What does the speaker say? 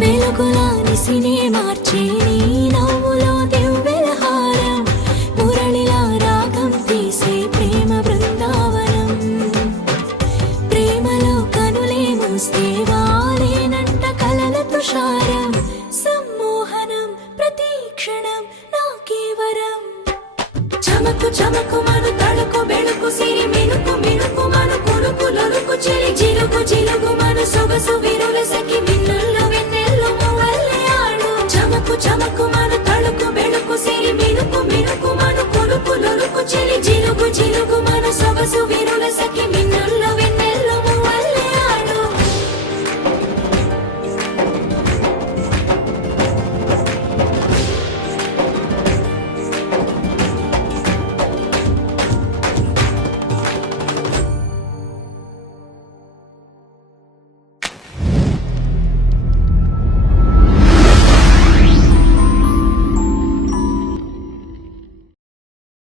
వెలుగులానిసినే మార్చే నీ నవ్వులో దివ్వెల హారం, మురళిలా రాగం తీసే ప్రేమ బృందావనం. ప్రేమలో కనులే మూస్తే వాలేనంట కలల తుషారం, సమ్మోహనం ప్రతి క్షణం నాకే వరం. చమకు చమకు మను తడుకు బెడుకు సిరి మినుకు మినుకు మను కుడుకు లొరుకు చెలి జిలుగు జిలుగు మను సొగసు విరుల సఖి మిన్నుల్లో వెన్నెల్లో మువ్వల్లే ఆడు. చమకు చమకు మను